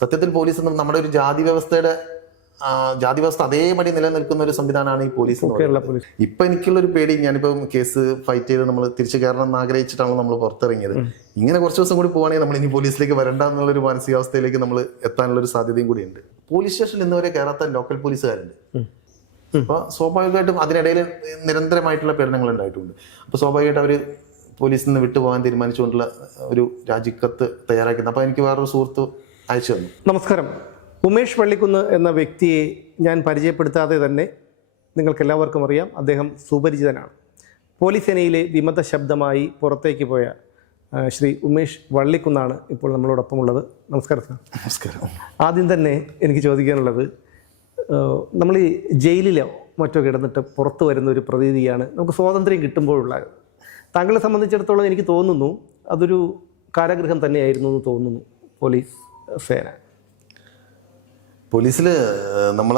സത്യത്തിൽ പോലീസ് നമ്മുടെ ഒരു ജാതി വ്യവസ്ഥ അതേപടി നിലനിൽക്കുന്ന ഒരു സംവിധാനമാണ് ഈ പോലീസ് എന്ന് പറയുന്നത്. ഇപ്പൊ എനിക്കുള്ളൊരു പേടി, ഞാനിപ്പോ കേസ് ഫൈറ്റ് ചെയ്ത് നമ്മൾ തിരിച്ചു കയറണം എന്ന് ആഗ്രഹിച്ചിട്ടാണ് നമ്മൾ പുറത്തിറങ്ങിയത്. ഇങ്ങനെ കുറച്ച് ദിവസം കൂടി പോവുകയാണെങ്കിൽ നമ്മൾ ഇനി പോലീസിലേക്ക് വരണ്ട എന്നുള്ളൊരു മാനസികാവസ്ഥയിലേക്ക് നമ്മൾ എത്താനുള്ള ഒരു സാധ്യതയും കൂടിയുണ്ട്. പോലീസ് സ്റ്റേഷനിൽ ഇന്നുവരെ കയറാത്ത ലോക്കൽ പോലീസുകാരുണ്ട്. അപ്പൊ സ്വാഭാവികമായിട്ടും അതിനിടയിൽ നിരന്തരമായിട്ടുള്ള പീഡനങ്ങൾ ഉണ്ടായിട്ടുണ്ട്. അപ്പൊ സ്വാഭാവികമായിട്ട് അവര് പോലീസിൽ നിന്ന് വിട്ടുപോകാൻ തീരുമാനിച്ചുകൊണ്ടുള്ള ഒരു രാജിക്കത്ത് തയ്യാറാക്കുന്നത്. അപ്പൊ എനിക്ക് വേറൊരു സുഹൃത്ത് അയച്ചു തന്നു. നമസ്കാരം. ഉമേഷ് വള്ളിക്കുന്ന് എന്ന വ്യക്തിയെ ഞാൻ പരിചയപ്പെടുത്താതെ തന്നെ നിങ്ങൾക്കെല്ലാവർക്കും അറിയാം. അദ്ദേഹം സുപരിചിതനാണ്. പോലീസ് സേനയിലെ വിമത ശബ്ദമായി പുറത്തേക്ക് പോയ ശ്രീ ഉമേഷ് വള്ളിക്കുന്നാണ് ഇപ്പോൾ നമ്മളോടൊപ്പം ഉള്ളത്. നമസ്കാരം സാർ. നമസ്കാരം. ആദ്യം തന്നെ എനിക്ക് ചോദിക്കാനുള്ളത്, നമ്മൾ ഈ ജയിലിലോ മറ്റോ കിടന്നിട്ട് പുറത്തു വരുന്ന ഒരു പ്രതീതിയാണ് നമുക്ക് സ്വാതന്ത്ര്യം കിട്ടുമ്പോഴുള്ളത്. താങ്കളെ സംബന്ധിച്ചിടത്തോളം എനിക്ക് തോന്നുന്നു അതൊരു കാരാഗൃഹം തന്നെയായിരുന്നു എന്ന് തോന്നുന്നു പോലീസ് സേന. പോലീസിൽ നമ്മൾ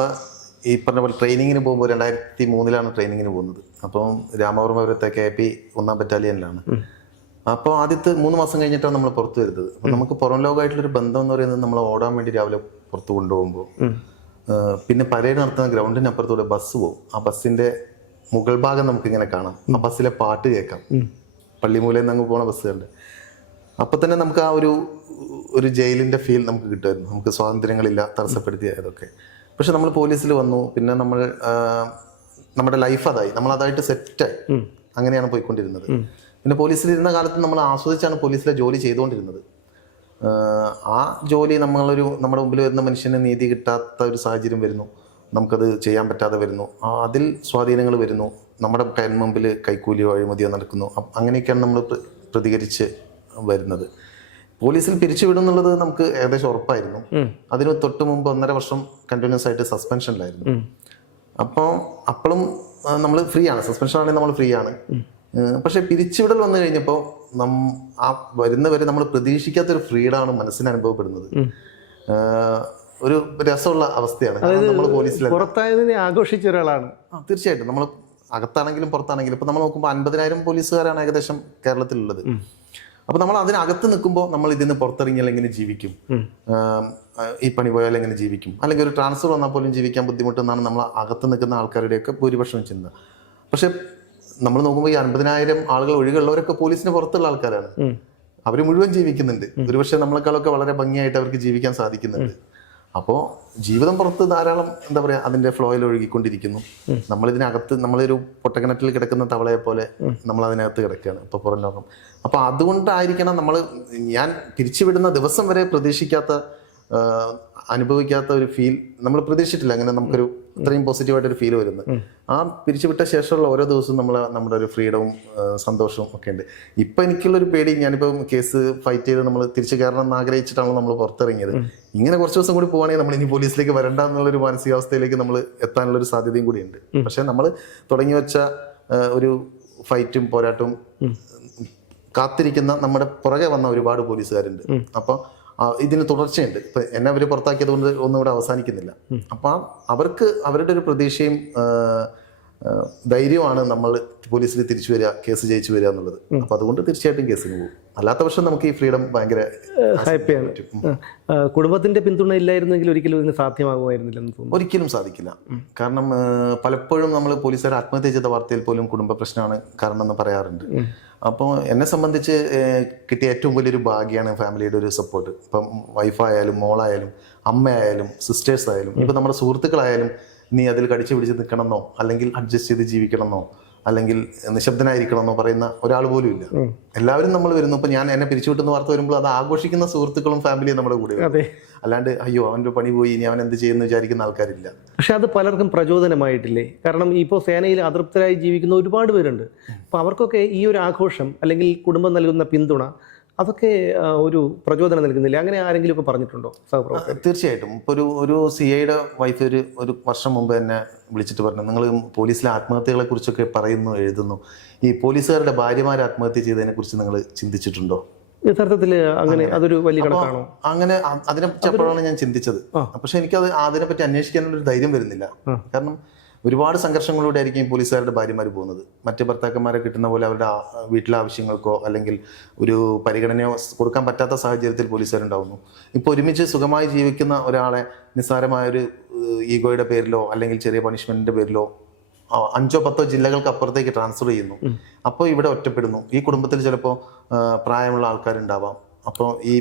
ഈ പറഞ്ഞ പോലെ ട്രെയിനിങ്ങിന് പോകുമ്പോൾ 2003 ട്രെയിനിങ്ങിന് പോകുന്നത്. അപ്പം രാമവർമ്മപുരത്തെ KP 1ാം ബറ്റാലിയനിലാണ്. അപ്പോൾ ആദ്യത്തെ 3 മാസം കഴിഞ്ഞിട്ടാണ് നമ്മൾ പുറത്തു വരുന്നത്. അപ്പം നമുക്ക് പുറം ലോകമായിട്ടുള്ളൊരു ബന്ധം എന്ന് പറയുന്നത് നമ്മൾ ഓടാൻ വേണ്ടി രാവിലെ പുറത്ത് കൊണ്ടുപോകുമ്പോൾ പിന്നെ പരേഡ് നടത്തുന്ന ഗ്രൗണ്ടിനപ്പുറത്തൂടെ ബസ് പോകും. ആ ബസ്സിന്റെ മുകൾ ഭാഗം നമുക്കിങ്ങനെ കാണാം. ആ ബസ്സിലെ പാട്ട് കേൾക്കാം. പള്ളിമൂലയിൽ നിന്ന് അങ്ങ് പോണ ബസ്സുകളുണ്ട്. അപ്പൊ തന്നെ നമുക്ക് ആ ഒരു ജയിലിന്റെ ഫീൽ നമുക്ക് കിട്ടുമായിരുന്നു. നമുക്ക് സ്വാതന്ത്ര്യങ്ങളില്ല, തടസ്സപ്പെടുത്തിയ ഇതൊക്കെ. പക്ഷെ നമ്മൾ പോലീസിൽ വന്നു. പിന്നെ നമ്മുടെ ലൈഫ് അതായി, നമ്മൾ അതായിട്ട് സെറ്റായി. അങ്ങനെയാണ് പോയിക്കൊണ്ടിരുന്നത്. പിന്നെ പോലീസിലിരുന്ന കാലത്ത് നമ്മൾ ആസ്വദിച്ചാണ് പോലീസിലെ ജോലി ചെയ്തുകൊണ്ടിരുന്നത്. ആ ജോലി നമ്മുടെ മുമ്പിൽ വരുന്ന മനുഷ്യന് നീതി കിട്ടാത്ത ഒരു സാഹചര്യം വരുന്നു. നമുക്കത് ചെയ്യാൻ പറ്റാതെ വരുന്നു. അതിൽ സ്വാധീനങ്ങൾ വരുന്നു. നമ്മുടെ കൺമുമ്പിൽ കൈക്കൂലിയോ അഴിമതിയോ നടക്കുന്നു. അങ്ങനെയൊക്കെയാണ് നമ്മൾ പ്രതികരിച്ച് വരുന്നത്. പോലീസിൽ പിരിച്ചുവിടും എന്നുള്ളത് നമുക്ക് ഏകദേശം ഉറപ്പായിരുന്നു. അതിന് തൊട്ട് മുമ്പ് 1.5 വർഷം കണ്ടിന്യൂസ് ആയിട്ട് സസ്പെൻഷനിലായിരുന്നു. അപ്പോൾ അപ്പോഴും നമ്മൾ ഫ്രീ ആണ്. സസ്പെൻഷൻ ആണെങ്കിൽ നമ്മൾ ഫ്രീ ആണ്. പക്ഷെ പിരിച്ചുവിടൽ വന്നു കഴിഞ്ഞപ്പോൾ ആ വരുന്നവരെ നമ്മൾ പ്രതീക്ഷിക്കാത്തൊരു ഫ്രീഡമാണ് മനസ്സിന് അനുഭവപ്പെടുന്നത്. ഒരു രസമുള്ള അവസ്ഥയാണ്. നമ്മൾ പോലീസിൽ ആഘോഷിച്ച ഒരാളാണ്. തീർച്ചയായിട്ടും നമ്മൾ അകത്താണെങ്കിലും പുറത്താണെങ്കിലും ഇപ്പൊ നമ്മൾ നോക്കുമ്പോൾ 50,000 പോലീസുകാരാണ് ഏകദേശം കേരളത്തിലുള്ളത്. അപ്പൊ നമ്മൾ അതിനകത്ത് നിൽക്കുമ്പോൾ നമ്മൾ ഇതിന് പുറത്തിറങ്ങിയാൽ എങ്ങനെ ജീവിക്കും, ഈ പണി പോയാൽ എങ്ങനെ ജീവിക്കും, അല്ലെങ്കിൽ ഒരു ട്രാൻസ്ഫർ വന്നാൽ പോലും ജീവിക്കാൻ ബുദ്ധിമുട്ടെന്നാണ് നമ്മൾ അകത്ത് നിൽക്കുന്ന ആൾക്കാരുടെയൊക്കെ ഭൂരിപക്ഷം ചിന്ത. പക്ഷെ നമ്മൾ നോക്കുമ്പോൾ ഈ 50,000 ആളുകൾ ഒഴികെയുള്ളവരൊക്കെ പോലീസിന് പുറത്തുള്ള ആൾക്കാരാണ്. അവർ മുഴുവൻ ജീവിക്കുന്നുണ്ട്. ഒരുപക്ഷെ നമ്മളെക്കാളൊക്കെ വളരെ ഭംഗിയായിട്ട് അവർക്ക് ജീവിക്കാൻ സാധിക്കുന്നുണ്ട്. അപ്പോൾ ജീവിതം പുറത്ത് ധാരാളം എന്താ പറയുക അതിന്റെ ഫ്ലോയിൽ ഒഴുകിക്കൊണ്ടിരിക്കുന്നു. നമ്മളിതിനകത്ത് നമ്മളൊരു പൊട്ടക്കിണറ്റിൽ കിടക്കുന്ന തവളയെ പോലെ നമ്മൾ അതിനകത്ത് കിടക്കുകയാണ് ഇപ്പോൾ പുറം ലോകം. അപ്പോൾ അതുകൊണ്ടായിരിക്കണം ഞാൻ പിരിച്ചുവിടുന്ന ദിവസം വരെ അനുഭവിക്കാത്ത ഒരു ഫീൽ നമ്മൾ പ്രതീക്ഷിച്ചിട്ടില്ല. അങ്ങനെ നമുക്കൊരു ഇത്രയും പോസിറ്റീവായിട്ടൊരു ഫീൽ വരുന്നത് ആ പിരിച്ചുവിട്ട ശേഷമുള്ള ഓരോ ദിവസവും നമ്മുടെ ഒരു ഫ്രീഡവും സന്തോഷവും ഒക്കെ ഉണ്ട്. ഇപ്പം എനിക്കുള്ളൊരു പേടി, ഞാനിപ്പം കേസ് ഫൈറ്റ് ചെയ്ത് നമ്മൾ തിരിച്ചു കയറണം എന്ന് ആഗ്രഹിച്ചിട്ടാണ് നമ്മൾ പുറത്തിറങ്ങിയത്. ഇങ്ങനെ കുറച്ച് ദിവസം കൂടി പോവുകയാണെങ്കിൽ നമ്മൾ ഇനി പോലീസിലേക്ക് വരണ്ട എന്നുള്ളൊരു മാനസികാവസ്ഥയിലേക്ക് നമ്മൾ എത്താനുള്ളൊരു സാധ്യതയും കൂടിയുണ്ട്. പക്ഷെ നമ്മൾ തുടങ്ങി വെച്ച ഒരു ഫൈറ്റും പോരാട്ടവും കാത്തിരിക്കുന്ന നമ്മുടെ പുറകെ വന്ന ഒരുപാട് പോലീസുകാരുണ്ട്. അപ്പോൾ ഇതിന് തുടർച്ചയുണ്ട്. ഇപ്പൊ എന്നെ അവര് പുറത്താക്കിയത് കൊണ്ട് ഒന്നും ഇവിടെ അവസാനിക്കുന്നില്ല. അപ്പൊ അവർക്ക് അവരുടെ ഒരു പ്രതീക്ഷയും ധൈര്യമാണ് നമ്മൾ പോലീസിൽ തിരിച്ചു വരിക, കേസ് ജയിച്ചു വരിക എന്നുള്ളത്. അപ്പൊ അതുകൊണ്ട് തീർച്ചയായിട്ടും കേസിന് പോകും. അല്ലാത്ത പക്ഷം നമുക്ക് ഈ ഫ്രീഡം ഭയങ്കര ഹാപ്പിയാണ്. കുടുംബത്തിന്റെ പിന്തുണ ഇല്ലായിരുന്നെങ്കിൽ ഒരിക്കലും ഇതിന് സാധ്യമാകുമായിരുന്നില്ല. ഒരിക്കലും സാധിക്കില്ല. കാരണം പലപ്പോഴും നമ്മൾ പോലീസുകാർ ആത്മഹത്യ ചെയ്ത വാർത്തയിൽ പോലും കുടുംബ പ്രശ്നമാണ് കാരണം എന്ന് പറയാറുണ്ട്. അപ്പോൾ എന്നെ സംബന്ധിച്ച് കിട്ടിയ ഏറ്റവും വലിയൊരു ഭാഗ്യമാണ് ഫാമിലിയുടെ ഒരു സപ്പോർട്ട്. ഇപ്പം വൈഫായാലും മോളായാലും അമ്മയായാലും സിസ്റ്റേഴ്സ് ആയാലും ഇപ്പം നമ്മുടെ സുഹൃത്തുക്കളായാലും നീ അതിൽ കടിച്ചു പിടിച്ച് നിൽക്കണമെന്നോ അല്ലെങ്കിൽ അഡ്ജസ്റ്റ് ചെയ്ത് ജീവിക്കണമെന്നോ അല്ലെങ്കിൽ നിശബ്ദനായിരിക്കണമെന്നോ പറയുന്ന ഒരാൾ പോലും ഇല്ല. എല്ലാവരും നമ്മൾ വരുന്നു. ഇപ്പൊ എന്നെ പിരിച്ചുവിട്ടുന്ന വാർത്ത വരുമ്പോൾ അത് ആഘോഷിക്കുന്ന സുഹൃത്തുക്കളും ഫാമിലിയും നമ്മുടെ കൂടെ. അല്ലാണ്ട് അയ്യോ അവന്റെ പണി പോയി ഇനി അവൻ എന്ത് ചെയ്യുന്നു വിചാരിക്കുന്ന ആൾക്കാരില്ല. പക്ഷെ അത് പലർക്കും പ്രചോദനമായിട്ടില്ലേ? കാരണം ഇപ്പോൾ സേനയിൽ അതൃപ്തരായി ജീവിക്കുന്ന ഒരുപാട് പേരുണ്ട്. അപ്പൊ അവർക്കൊക്കെ ഈ ഒരു ആഘോഷം അല്ലെങ്കിൽ കുടുംബം നൽകുന്ന പിന്തുണ അതൊക്കെ ഒരു പ്രചോദനം നൽകുന്നില്ല? അങ്ങനെ ആരെങ്കിലും ഒക്കെ പറഞ്ഞിട്ടുണ്ടോ സഹപ്രവർത്തകർ? തീർച്ചയായിട്ടും. ഇപ്പോൾ ഒരു CIയുടെ വൈഫ് ഒരു വർഷം മുമ്പ് എന്നെ വിളിച്ചിട്ട് പറഞ്ഞു, നിങ്ങൾ പോലീസിലെ ആത്മഹത്യകളെ കുറിച്ചൊക്കെ പറയുന്നു, എഴുതുന്നു, ഈ പോലീസുകാരുടെ ഭാര്യമാരെ ആത്മഹത്യ ചെയ്തതിനെ കുറിച്ച് നിങ്ങൾ ചിന്തിച്ചിട്ടുണ്ടോ? യഥാർത്ഥത്തിൽ അങ്ങനെ അതൊരു വലിയ കണക്കാണോ? അങ്ങനെ അതിനെപ്പറ്റി അപ്പോഴാണ് ഞാൻ ചിന്തിച്ചത്. പക്ഷെ എനിക്കത് അതിനെപ്പറ്റി അന്വേഷിക്കാനുള്ള ഒരു ധൈര്യം വരുന്നില്ല. കാരണം ഒരുപാട് സംഘർഷങ്ങളിലൂടെ ആയിരിക്കും ഈ പോലീസുകാരുടെ ഭാര്യമാർ പോകുന്നത്. മറ്റ് ഭർത്താക്കന്മാരെ കിട്ടുന്ന പോലെ അവരുടെ വീട്ടിലെ ആവശ്യങ്ങൾക്കോ അല്ലെങ്കിൽ ഒരു പരിഗണനയോ കൊടുക്കാൻ പറ്റാത്ത സാഹചര്യത്തിൽ പോലീസുകാരുണ്ടാവുന്നു. ഇപ്പോൾ ഒരുമിച്ച് സുഖമായി ജീവിക്കുന്ന ഒരാളെ നിസ്സാരമായൊരു ഈഗോയുടെ പേരിലോ അല്ലെങ്കിൽ ചെറിയ പണിഷ്മെന്റിന്റെ പേരിലോ 5 or 10 ജില്ലകൾക്ക് അപ്പുറത്തേക്ക് ട്രാൻസ്ഫർ ചെയ്യുന്നു. അപ്പോൾ ഇവിടെ ഒറ്റപ്പെടുന്നു. ഈ കുടുംബത്തിൽ ചിലപ്പോൾ പ്രായമുള്ള ആൾക്കാരുണ്ടാവാം. അപ്പോൾ ഈ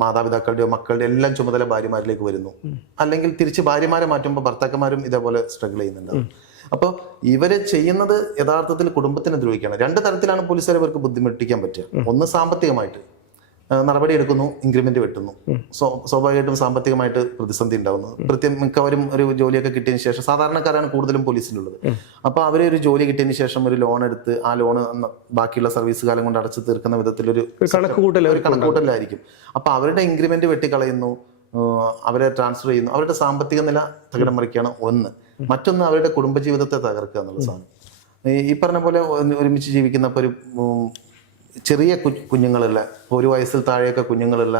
മാതാപിതാക്കളുടെയോ മക്കളുടെ എല്ലാം ചുമതല ഭാര്യമാരിലേക്ക് വരുന്നു. അല്ലെങ്കിൽ തിരിച്ച് ഭാര്യമാരെ മാറ്റുമ്പോൾ ഭർത്താക്കന്മാരും ഇതേപോലെ സ്ട്രഗിൾ ചെയ്യുന്നുണ്ടാവും. അപ്പോൾ ഇവര് ചെയ്യുന്നത് യഥാർത്ഥത്തിൽ കുടുംബത്തിനെ ദ്രോഹിക്കുകയാണ്. 2 തരത്തിലാണ് പോലീസുകാരെ ഇവർക്ക് ബുദ്ധിമുട്ടിക്കാൻ പറ്റുക. ഒന്ന് സാമ്പത്തികമായിട്ട് നടപടി എടുക്കുന്നു, ഇൻക്രിമെന്റ് വെട്ടുന്നു. സ്വാഭാവികമായിട്ടും സാമ്പത്തികമായിട്ട് പ്രതിസന്ധി ഉണ്ടാവുന്നു. മിക്കവരും ഒരു ജോലിയൊക്കെ കിട്ടിയതിന് ശേഷം, സാധാരണക്കാരാണ് കൂടുതലും പോലീസിലുള്ളത്. അപ്പോൾ അവർ ഒരു ജോലി കിട്ടിയതിന് ശേഷം ഒരു ലോൺ എടുത്ത് ആ ലോൺ ബാക്കിയുള്ള സർവീസ് കാലം കൊണ്ട് അടച്ചു തീർക്കുന്ന വിധത്തിലൊരു കണക്കുകൂട്ടലായിരിക്കും. അപ്പോൾ അവരുടെ ഇൻക്രിമെന്റ് വെട്ടിക്കളയുന്നു, അവരെ ട്രാൻസ്ഫർ ചെയ്യുന്നു. അവരുടെ സാമ്പത്തിക നില തകിടം മറിക്കുകയാണ് ഒന്ന്. മറ്റൊന്ന് അവരുടെ കുടുംബജീവിതത്തെ തകർക്കുക എന്നുള്ള സാധനം. ഈ പറഞ്ഞ പോലെ ഒരുമിച്ച് ജീവിക്കുന്ന ഒരു ചെറിയ കുഞ്ഞുങ്ങളുള്ള 1 വയസ്സിൽ താഴെയൊക്കെ കുഞ്ഞുങ്ങളുള്ള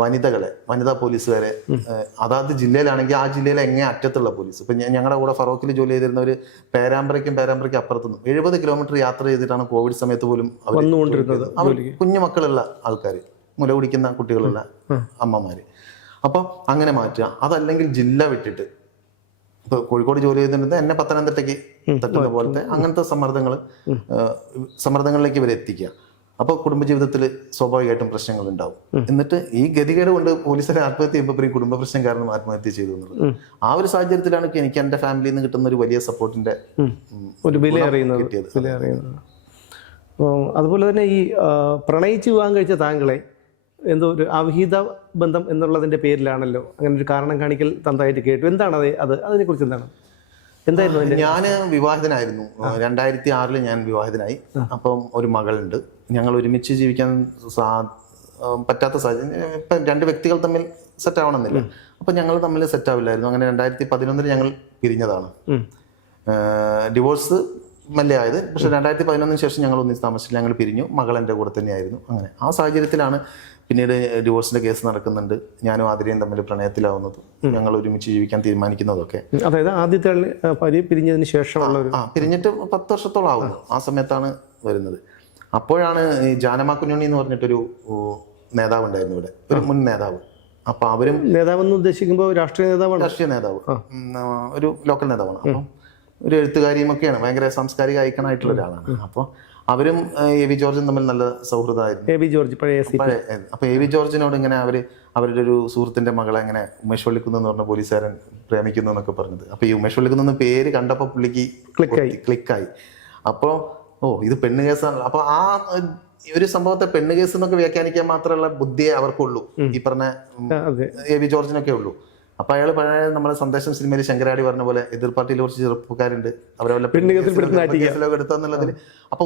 വനിതാ പോലീസുകാരെ അതാത് ജില്ലയിലാണെങ്കിൽ ആ ജില്ലയിലെ എങ്ങനെ അറ്റത്തുള്ള പോലീസ്. ഇപ്പൊ ഞങ്ങളുടെ കൂടെ ഫറോക്കിൽ ജോലി ചെയ്തിരുന്നവർ പേരാമ്പ്രയ്ക്കും അപ്പുറത്തുനിന്നും 70 കിലോമീറ്റർ യാത്ര ചെയ്തിട്ടാണ് കോവിഡ് സമയത്ത് പോലും അവർ കുഞ്ഞു മക്കളുള്ള ആൾക്കാർ, മുല കുടിക്കുന്ന കുട്ടികളുള്ള അമ്മമാര്. അപ്പൊ അങ്ങനെ മാറ്റുക. അതല്ലെങ്കിൽ ജില്ല വിട്ടിട്ട് ഇപ്പൊ കോഴിക്കോട് ജോലി ചെയ്തിരുന്നത് എന്നെ പത്തനംതിട്ടയ്ക്ക് തട്ടുന്ന പോലത്തെ അങ്ങനത്തെ സമ്മർദ്ദങ്ങളിലേക്ക് ഇവരെ എത്തിക്കുക. അപ്പോൾ കുടുംബജീവിതത്തിൽ സ്വാഭാവികമായിട്ടും പ്രശ്നങ്ങൾ ഉണ്ടാവും. എന്നിട്ട് ഈ ഗതികേട് കൊണ്ട് പോലീസുകാരെ ആത്മഹത്യ ചെയ്യുമ്പോൾ കുടുംബ പ്രശ്നം കാരണം ആത്മഹത്യ ചെയ്തു എന്നുള്ളത്. ആ ഒരു സാഹചര്യത്തിലാണ് എനിക്ക് എൻ്റെ ഫാമിലിയിൽ നിന്ന് കിട്ടുന്ന ഒരു വലിയ സപ്പോർട്ടിന്റെ ഒരു വില അറിയുന്നത്. അതുപോലെ തന്നെ ഈ പ്രണയിച്ച് വിവാഹം കഴിച്ച താങ്കളെ എന്തോ ഒരു അവിഹിത ബന്ധം എന്നുള്ളതിന്റെ പേരിലാണല്ലോ അങ്ങനെ ഒരു കാരണം കാണിക്കൽ തന്നതായിട്ട് കേട്ടു. എന്താണ് അതിനെക്കുറിച്ച് എന്താണ്? എന്തായിരുന്നു? ഞാൻ വിവാഹിതനായിരുന്നു. 2006 ഞാൻ വിവാഹിതനായി. അപ്പം ഒരു മകളുണ്ട്. ഞങ്ങൾ ഒരുമിച്ച് ജീവിക്കാൻ പറ്റാത്ത സാഹചര്യം. ഇപ്പം 2 വ്യക്തികൾ തമ്മിൽ സെറ്റ് ആവണമെന്നില്ല. അപ്പം ഞങ്ങൾ തമ്മിൽ സെറ്റ് ആവില്ലായിരുന്നു. അങ്ങനെ 2011 ഞങ്ങൾ പിരിഞ്ഞതാണ്. ഡിവോഴ്സ് മെല്ലെ ആയത്. പക്ഷെ 2011 ശേഷം ഞങ്ങൾ ഒന്നിച്ച് താമസിച്ചില്ല. ഞങ്ങൾ പിരിഞ്ഞു. മകൾ എൻ്റെ കൂടെ തന്നെയായിരുന്നു. അങ്ങനെ ആ സാഹചര്യത്തിലാണ് പിന്നീട് ഡിവോഴ്സിന്റെ കേസ് നടക്കുന്നുണ്ട്. ഞാനും ആതിരയും തമ്മിൽ പ്രണയത്തിലാവുന്നതും ഞങ്ങൾ ഒരുമിച്ച് ജീവിക്കാൻ തീരുമാനിക്കുന്നതൊക്കെ. അതായത് ആദ്യത്തെ പിരിഞ്ഞതിന് ശേഷമുള്ള പിരിഞ്ഞിട്ട് 10 വർഷത്തോളം ആവുന്നു. ആ സമയത്താണ് വരുന്നത്. അപ്പോഴാണ് ഈ ജാനമ കുഞ്ഞുണ്ണി എന്ന് പറഞ്ഞിട്ടൊരു നേതാവ് ഉണ്ടായിരുന്നു ഇവിടെ, ഒരു മുൻ നേതാവ്. അപ്പൊ അവരും നേതാവെന്ന് ഉദ്ദേശിക്കുമ്പോൾ രാഷ്ട്രീയ നേതാവ്, ഒരു ലോക്കൽ നേതാവാണ്. അപ്പം ഒരു എഴുത്തുകാരിയും ഒക്കെയാണ്, ഭയങ്കര സാംസ്കാരിക ഐക്കണായിട്ടുള്ള ഒരാളാണ്. അപ്പോൾ അവരും എ.വി. ജോർജും തമ്മിൽ നല്ല സൗഹൃദമായിരുന്നു. എ.വി. ജോർജ് അപ്പൊ എ.വി. ജോർജിനോട് ഇങ്ങനെ അവരുടെ ഒരു സുഹൃത്തിന്റെ മകളെ അങ്ങനെ ഉമേഷ് വള്ളിക്കുന്ന് എന്ന് പറഞ്ഞ പോലീസുകാരൻ പ്രേമിക്കുന്നു എന്നൊക്കെ പറഞ്ഞത്. അപ്പൊ ഈ ഉമേഷ് വള്ളിക്കുന്ന് പേര് കണ്ടപ്പോ പുള്ളിക്ക് ക്ലിക്കായി. അപ്പോ ഇത് പെണ്ണ് കേസാണ്. അപ്പൊ ആ ഒരു സംഭവത്തെ പെണ്ണ് കേസ് എന്നൊക്കെ വ്യാഖ്യാനിക്കാൻ മാത്രമുള്ള ബുദ്ധിയെ അവർക്കുള്ളൂ, ഈ പറഞ്ഞ എ.വി. ജോർജിനൊക്കെ ഉള്ളൂ. അപ്പൊ അയാൾ പഴയ നമ്മുടെ സന്ദേശം സിനിമയിൽ ശങ്കരാടി പറഞ്ഞ പോലെ എതിർ പാർട്ടിയിൽ കുറച്ച് ചെറുപ്പക്കാരുണ്ട്, അവരെ എടുത്താന്നുള്ളതിൽ. അപ്പൊ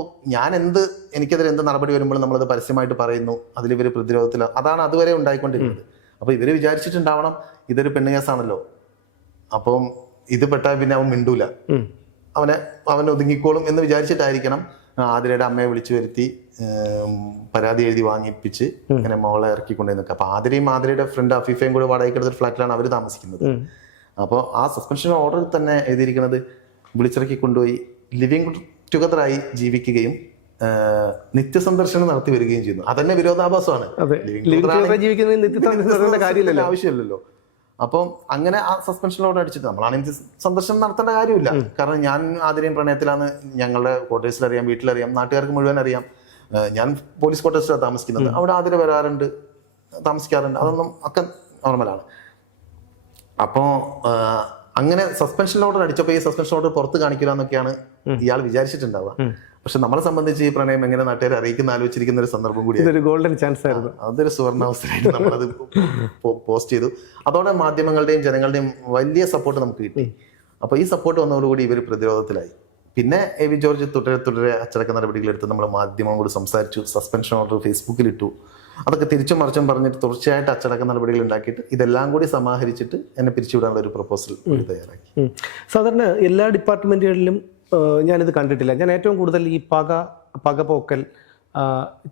എനിക്കെതിരെ എന്ത് നടപടി വരുമ്പോഴും നമ്മളത് പരസ്യമായിട്ട് പറയുന്നു, അതിൽ ഇവര് പ്രതിരോധത്തിൽ. അതാണ് അതുവരെ ഉണ്ടായിക്കൊണ്ടിരുന്നത്. അപ്പൊ ഇവര് വിചാരിച്ചിട്ടുണ്ടാവണം ഇതൊരു പെണ്ണ് കേസാണല്ലോ, അപ്പം ഇത് പെട്ടാൽ പിന്നെ അവൻ മിണ്ടൂല, അവൻ ഒതുങ്ങിക്കോളും എന്ന് വിചാരിച്ചിട്ടായിരിക്കണം ആതിരയുടെ അമ്മയെ വിളിച്ചു വരുത്തി പരാതി എഴുതി വാങ്ങിപ്പിച്ച് ഇങ്ങനെ മോളെ ഇറക്കിക്കൊണ്ടു നിൽക്കുക. അപ്പൊ ആതിരയുടെ ഫ്രണ്ട് അഫീഫയും കൂടെ വാടകയ്ക്ക് എടുത്തൊരു ഫ്ലാറ്റിലാണ് അവർ താമസിക്കുന്നത്. അപ്പോൾ ആ സസ്പെൻഷൻ ഓർഡറിൽ തന്നെ എഴുതിയിരിക്കുന്നത് വിളിച്ചിറക്കി കൊണ്ടുപോയി ലിവിങ് ടുഗദറായി ജീവിക്കുകയും നിത്യസന്ദർശനം നടത്തി വരികയും ചെയ്യുന്നു. അതന്നെ വിരോധാഭാസമാണ്. ആവശ്യമില്ലല്ലോ. അപ്പം അങ്ങനെ ആ സസ്പെൻഷൻ ഓർഡർ അടിച്ചിട്ട് നമ്മളാണെങ്കിൽ സന്ദർശനം നടത്തേണ്ട കാര്യമില്ല. കാരണം ഞാൻ ആതിരയും പ്രണയത്തിലാണ്. ഞങ്ങളുടെ ക്വാർട്ടേഴ്സിൽ അറിയാം, വീട്ടിലറിയാം, നാട്ടുകാർക്ക് മുഴുവൻ അറിയാം. ഞാൻ പോലീസ് ക്വാർട്ടേഴ്സിലാണ് താമസിക്കുന്നത്. അവിടെ ആതിര വരാറുണ്ട്, താമസിക്കാറുണ്ട്. അതൊന്നും ഒക്കെ നോർമലാണ്. അപ്പോൾ അങ്ങനെ സസ്പെൻഷൻ ഓർഡർ അടിച്ചപ്പോൾ ഈ സസ്പെൻഷൻ ഓർഡർ പുറത്ത് കാണിക്കില്ല എന്നൊക്കെയാണ് ഇയാൾ വിചാരിച്ചിട്ടുണ്ടാവുക. പക്ഷെ നമ്മളെ സംബന്ധിച്ച് ഈ പ്രണയം എങ്ങനെ നാട്ടുകാരെ അറിയിക്കുന്ന ആലോചിച്ചിരിക്കുന്ന ഒരു സന്ദർഭം കൂടി, ഗോൾഡൻ ചാൻസ് ആയിരുന്നു. അതൊരു സുവർണാവസരമായിട്ട് നമ്മളത് പോസ്റ്റ് ചെയ്തു. അതോടെ മാധ്യമങ്ങളുടെയും ജനങ്ങളുടെയും വലിയ സപ്പോർട്ട് നമുക്ക് കിട്ടി. അപ്പൊ ഈ സപ്പോർട്ട് വന്നതോടുകൂടി ഇവർ പ്രതിരോധത്തിലായി. പിന്നെ എ.വി. ജോർജ് തുടരെ അച്ചടക്ക നടപടികളെടുത്ത് നമ്മൾ മാധ്യമം കൂടി സംസാരിച്ചു. സസ്പെൻഷൻ ഓർഡർ ഫേസ്ബുക്കിൽ ഇട്ടു. അതൊക്കെ തിരിച്ചും മറിച്ചും പറഞ്ഞിട്ട് തുടർച്ചയായിട്ട് അച്ചടക്ക നടപടികൾ ഉണ്ടാക്കിയിട്ട് ഇതെല്ലാം കൂടി സമാഹരിച്ചിട്ട് എന്നെ പിരിച്ചുവിടാനുള്ള ഒരു പ്രൊപ്പോസൽ തയ്യാറാക്കി. സാധാരണ എല്ലാ ഡിപ്പാർട്ട്മെന്റുകളിലും ഞാനിത് കണ്ടിട്ടില്ല. ഞാൻ ഏറ്റവും കൂടുതൽ ഈ പകപോക്കൽ,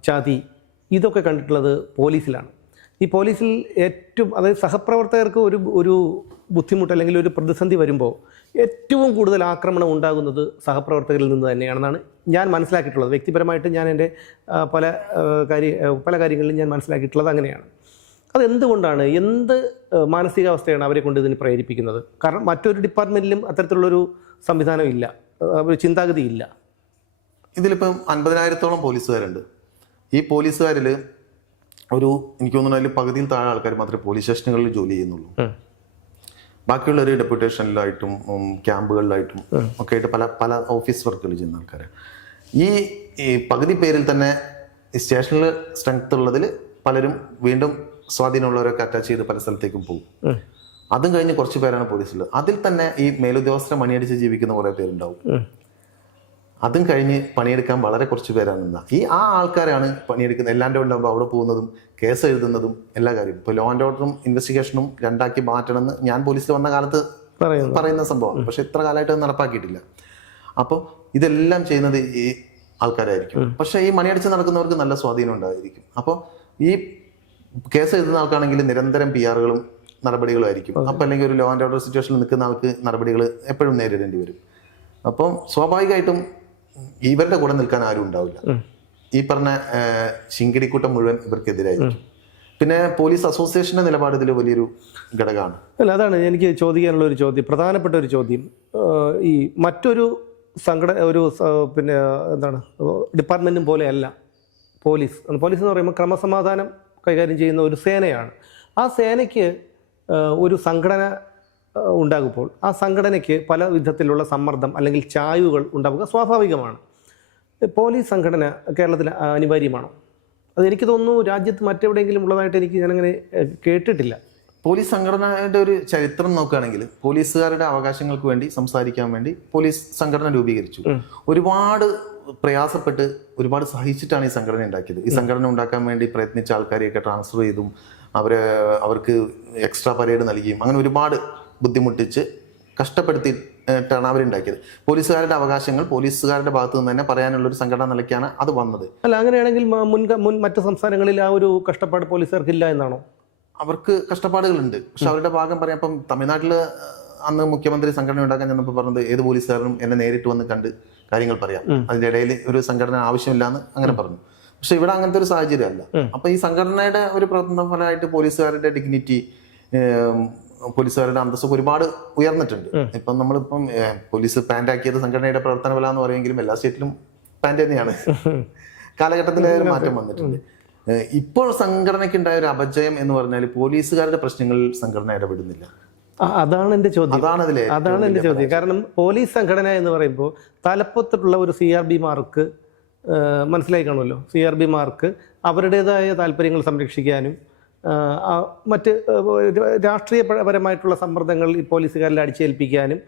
ചതി, ഇതൊക്കെ കണ്ടിട്ടുള്ളത് പോലീസിലാണ്. ഈ പോലീസിൽ ഏറ്റവും, അതായത് സഹപ്രവർത്തകർക്ക് ഒരു ബുദ്ധിമുട്ട് അല്ലെങ്കിൽ ഒരു പ്രതിസന്ധി വരുമ്പോൾ ഏറ്റവും കൂടുതൽ ആക്രമണം ഉണ്ടാകുന്നത് സഹപ്രവർത്തകരിൽ നിന്ന് തന്നെയാണെന്നാണ് ഞാൻ മനസ്സിലാക്കിയിട്ടുള്ളത്. വ്യക്തിപരമായിട്ട് ഞാൻ എൻ്റെ പല കാര്യങ്ങളിലും ഞാൻ മനസ്സിലാക്കിയിട്ടുള്ളത് അങ്ങനെയാണ്. അതെന്തുകൊണ്ടാണ്, എന്ത് മാനസികാവസ്ഥയാണ് അവരെ കൊണ്ട് ഇതിന് പ്രേരിപ്പിക്കുന്നത്? കാരണം മറ്റൊരു ഡിപ്പാർട്ട്മെൻറ്റിലും അത്തരത്തിലുള്ളൊരു സംവിധാനം ഇല്ല, ഒരു ചിന്താഗതി ഇല്ല. ഇതിലിപ്പം 50,000-ഓളം പോലീസുകാരുണ്ട്. ഈ പോലീസുകാരിൽ എനിക്ക് തോന്നുന്നു അതിൽ പകുതിയിൽ താഴെ ആൾക്കാർ മാത്രമേ പോലീസ് സ്റ്റേഷനുകളിൽ ജോലി ചെയ്യുന്നുള്ളൂ. ബാക്കിയുള്ളവർ ഡെപ്യൂട്ടേഷനിലായിട്ടും ക്യാമ്പുകളിലായിട്ടും ഒക്കെ ആയിട്ട് പല പല ഓഫീസ് വർക്കുകൾ ചെയ്യുന്ന ആൾക്കാർ. ഈ പകുതി പേരിൽ തന്നെ ഈ സ്റ്റേഷനിൽ സ്ട്രെങ്ത് ഉള്ളതിൽ പലരും വീണ്ടും സ്വാധീനമുള്ളവരൊക്കെ അറ്റാച്ച് ചെയ്ത് പല സ്ഥലത്തേക്കും പോകും. അതും കഴിഞ്ഞ് കുറച്ച് പേരാണ് പോലീസിൽ. അതിൽ തന്നെ ഈ മേലുദ്യോഗസ്ഥരെ മണിയടിച്ച് ജീവിക്കുന്ന കുറേ പേരുണ്ടാവും. അതും കഴിഞ്ഞ് പണിയെടുക്കാൻ വളരെ കുറച്ച് പേരാണ് ആ ആൾക്കാരാണ് പണിയെടുക്കുന്നത്. എല്ലാവരും ഉണ്ടാകുമ്പോൾ അവിടെ പോകുന്നതും കേസ് എഴുതുന്നതും എല്ലാ കാര്യവും. ഇപ്പോൾ ലോ ആൻഡ് ഓർഡറും ഇൻവെസ്റ്റിഗേഷനും രണ്ടാക്കി മാറ്റണമെന്ന് ഞാൻ പോലീസിൽ വന്ന കാലത്ത് പറയുന്ന സംഭവമാണ്. പക്ഷെ ഇത്ര കാലമായിട്ട് അത് നടപ്പാക്കിയിട്ടില്ല. അപ്പോൾ ഇതെല്ലാം ചെയ്യുന്നത് ഈ ആൾക്കാരായിരിക്കും. പക്ഷെ ഈ മണിയടിച്ച് നടക്കുന്നവർക്ക് നല്ല സ്വാധീനം ഉണ്ടായിരിക്കും. അപ്പോൾ ഈ കേസ് എഴുതുന്ന ആൾക്കാണെങ്കിൽ നിരന്തരം PR-കളും നടപടികളും ആയിരിക്കും. അപ്പം അല്ലെങ്കിൽ ഒരു ലോ ആൻഡ് ഓർഡർ സിറ്റുവേഷനിൽ നിൽക്കുന്ന ആൾക്ക് നടപടികൾ എപ്പോഴും നേരിടേണ്ടി വരും. അപ്പം സ്വാഭാവികമായിട്ടും ഇവരുടെ കൂടെ നിൽക്കാൻ ആരും ഉണ്ടാവില്ല. ഈ പറഞ്ഞ ശിങ്കിടിക്കൂട്ടം മുഴുവൻ ഇവർക്കെതിരായിരിക്കും. പിന്നെ പോലീസ് അസോസിയേഷന്റെ നിലപാട് ഇതിൽ വലിയൊരു ഘടകമാണ്. അല്ല, അതാണ് എനിക്ക് ചോദിക്കാനുള്ള ഒരു ചോദ്യം, പ്രധാനപ്പെട്ട ഒരു ചോദ്യം. ഈ മറ്റൊരു പിന്നെ എന്താണ് ഡിപ്പാർട്ട്മെൻറ്റും പോലെയല്ല പോലീസ്. പോലീസ് എന്ന് പറയുമ്പോൾ ക്രമസമാധാനം കൈകാര്യം ചെയ്യുന്ന ഒരു സേനയാണ്. ആ സേനയ്ക്ക് ഒരു സംഘടന ഉണ്ടാകുമ്പോൾ ആ സംഘടനയ്ക്ക് പല വിധത്തിലുള്ള സമ്മർദ്ദം അല്ലെങ്കിൽ ചായ്വുകൾ ഉണ്ടാവുക സ്വാഭാവികമാണ്. പോലീസ് സംഘടന കേരളത്തിൽ അനിവാര്യമാണോ? അതെനിക്ക് തോന്നുന്നു രാജ്യത്ത് മറ്റെവിടെയെങ്കിലും ഉള്ളതായിട്ട് ഞാനങ്ങനെ കേട്ടിട്ടില്ല. പോലീസ് സംഘടനയുടെ ഒരു ചരിത്രം നോക്കുകയാണെങ്കിൽ പോലീസുകാരുടെ അവകാശങ്ങൾക്ക് വേണ്ടി സംസാരിക്കാൻ വേണ്ടി പോലീസ് സംഘടന രൂപീകരിച്ചു. ഒരുപാട് പ്രയാസപ്പെട്ട് ഒരുപാട് സഹിച്ചിട്ടാണ് ഈ സംഘടന ഉണ്ടാക്കിയത്. ഈ സംഘടന ഉണ്ടാക്കാൻ വേണ്ടി പ്രയത്നിച്ച ആൾക്കാരെയൊക്കെ ട്രാൻസ്ഫർ ചെയ്തും അവർക്ക് എക്സ്ട്രാ പരേഡ് നൽകിയും അങ്ങനെ ഒരുപാട് ബുദ്ധിമുട്ടിച്ച് കഷ്ടപ്പെടുത്തിയിട്ടാണ് അവരുണ്ടാക്കിയത്. പോലീസുകാരുടെ അവകാശങ്ങൾ പോലീസുകാരുടെ ഭാഗത്തു നിന്ന് തന്നെ പറയാനുള്ളൊരു സംഘടന നിലയ്ക്കാണ് അത് വന്നത്. അല്ല, അങ്ങനെയാണെങ്കിൽ മറ്റ് സംസ്ഥാനങ്ങളിൽ ആ ഒരു കഷ്ടപ്പാട് പോലീസുകാർക്കില്ല എന്നാണോ? അവർക്ക് കഷ്ടപ്പാടുകളുണ്ട്. പക്ഷെ അവരുടെ ഭാഗം പറയാം. ഇപ്പം തമിഴ്നാട്ടിൽ അന്ന് മുഖ്യമന്ത്രി സംഘടന ഉണ്ടാക്കാൻ ചെന്നപ്പോൾ പറഞ്ഞത് ഏത് പോലീസുകാരനും എന്നെ നേരിട്ട് വന്ന് കണ്ട് കാര്യങ്ങൾ പറയാം, അതിൻ്റെ ഇടയിൽ ഒരു സംഘടന ആവശ്യമില്ല എന്ന് അങ്ങനെ പറഞ്ഞു. പക്ഷെ ഇവിടെ അങ്ങനത്തെ ഒരു സാഹചര്യമല്ല. അപ്പൊ ഈ സംഘടനയുടെ ഒരു പ്രവർത്തന ഫലമായിട്ട് പോലീസുകാരുടെ ഡിഗ്നിറ്റി, പോലീസുകാരുടെ അന്തസ്സൊക്കെ ഒരുപാട് ഉയർന്നിട്ടുണ്ട്. ഇപ്പം നമ്മളിപ്പം പോലീസ് പാന്റ് ആക്കിയത് സംഘടനയുടെ പ്രവർത്തന ഫലം എന്ന് പറയുമെങ്കിലും എല്ലാ സ്റ്റേറ്റിലും പാന്റ് തന്നെയാണ്. കാലഘട്ടത്തിലെ മാറ്റം വന്നിട്ടുണ്ട്. ഇപ്പോൾ സംഘടനയ്ക്ക് ഉണ്ടായ ഒരു അപജയം എന്ന് പറഞ്ഞാൽ പോലീസുകാരുടെ പ്രശ്നങ്ങളിൽ സംഘടന ഇടപെടുന്നില്ല. അതാണ് എൻ്റെ ചോദ്യം. അതാണ് എൻ്റെ ചോദ്യം. കാരണം പോലീസ് സംഘടന എന്ന് പറയുമ്പോൾ തലപ്പത്തുള്ള ഒരു CRB-മാർക്ക് മനസ്സിലായി കാണുമല്ലോ. CRB-മാർക്ക് അവരുടേതായ താല്പര്യങ്ങൾ സംരക്ഷിക്കാനും മറ്റ് രാഷ്ട്രീയപരമായിട്ടുള്ള സമ്മർദ്ദങ്ങൾ ഈ പോലീസുകാരിൽ അടിച്ചേൽപ്പിക്കാനും